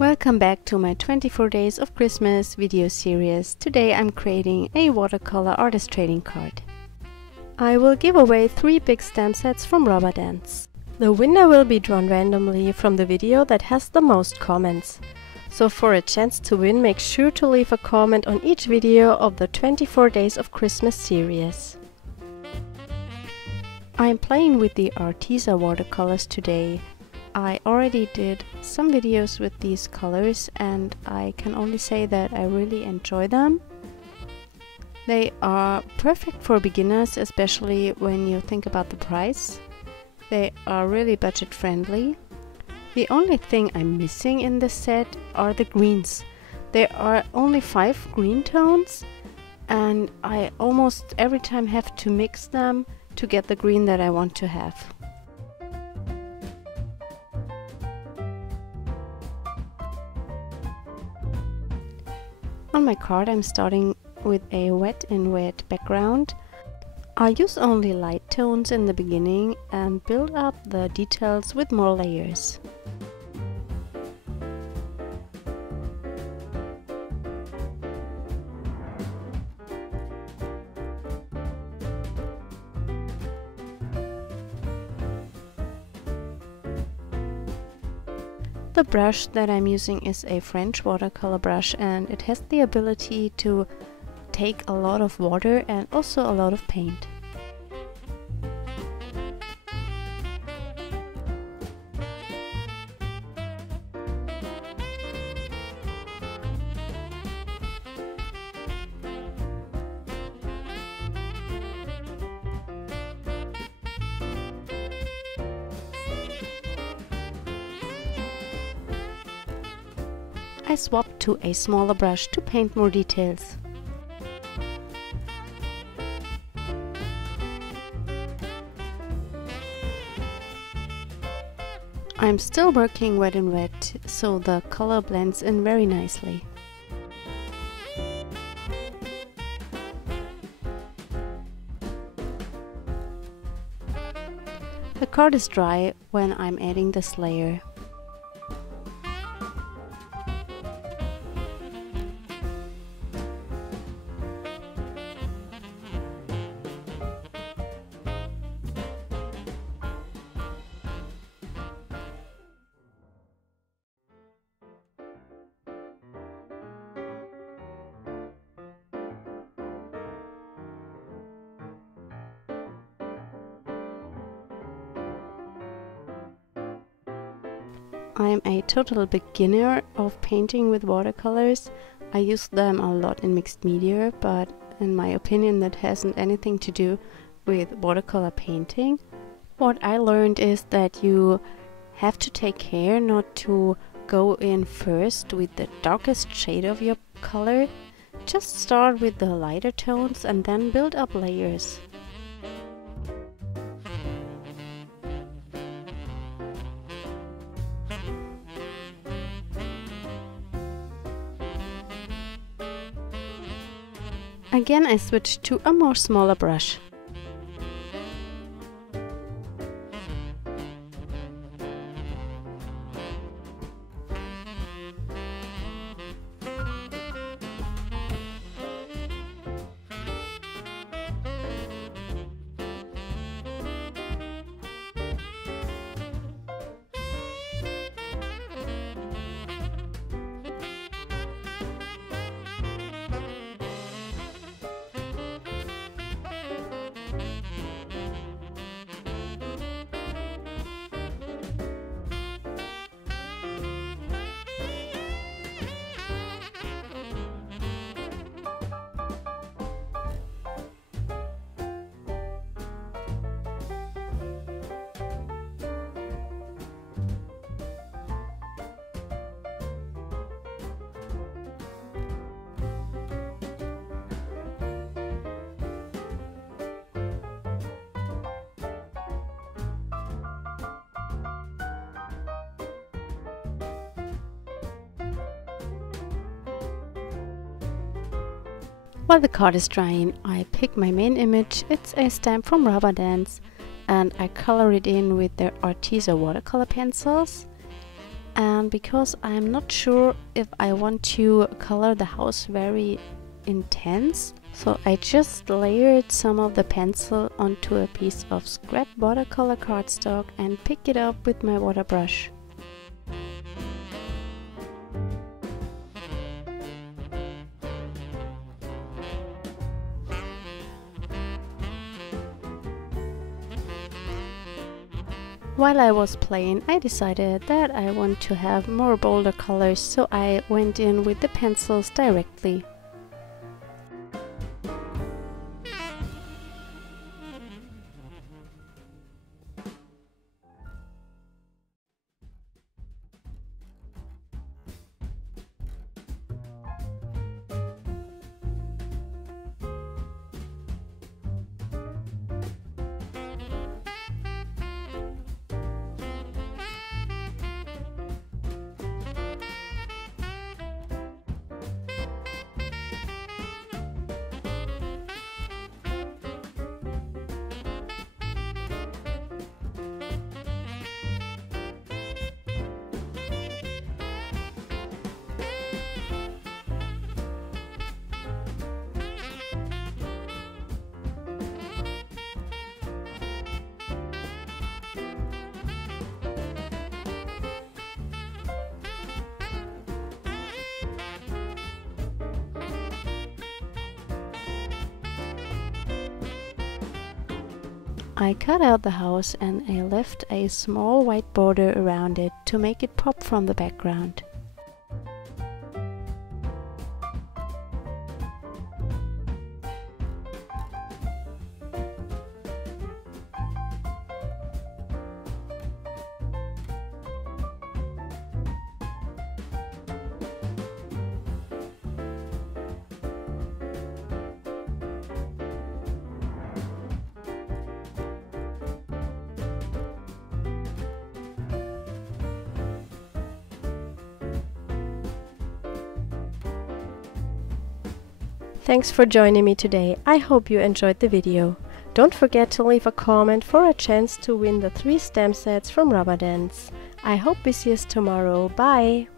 Welcome back to my 24 Days of Christmas video series. Today I'm creating a watercolor artist trading card. I will give away 3 big stamp sets from Rubber Dance. The winner will be drawn randomly from the video that has the most comments. So for a chance to win, make sure to leave a comment on each video of the 24 Days of Christmas series. I'm playing with the Arteza watercolors today. I already did some videos with these colors and I can only say that I really enjoy them. They are perfect for beginners, especially when you think about the price. They are really budget friendly. The only thing I'm missing in this set are the greens. There are only 5 green tones and I almost every time have to mix them to get the green that I want to have. On my card I'm starting with a wet and wet background. I use only light tones in the beginning and build up the details with more layers. The brush that I'm using is a French watercolor brush and it has the ability to take a lot of water and also a lot of paint. I swapped to a smaller brush to paint more details. I'm still working wet and wet, so the color blends in very nicely. The card is dry when I'm adding this layer. I'm a total beginner of painting with watercolors. I use them a lot in mixed media, but in my opinion that hasn't anything to do with watercolor painting. What I learned is that you have to take care not to go in first with the darkest shade of your color. Just start with the lighter tones and then build up layers. Again, I switched to a more smaller brush. While the card is drying, I pick my main image. It's a stamp from Rubber Dance and I color it in with their Arteza watercolor pencils. And because I'm not sure if I want to color the house very intense, so I just layered some of the pencil onto a piece of scrap watercolor cardstock and picked it up with my water brush. While I was playing, I decided that I want to have more bolder colors, so I went in with the pencils directly. I cut out the house and I left a small white border around it to make it pop from the background. Thanks for joining me today. I hope you enjoyed the video. Don't forget to leave a comment for a chance to win the 3 stamp sets from Rubber Dance. I hope we see us tomorrow. Bye!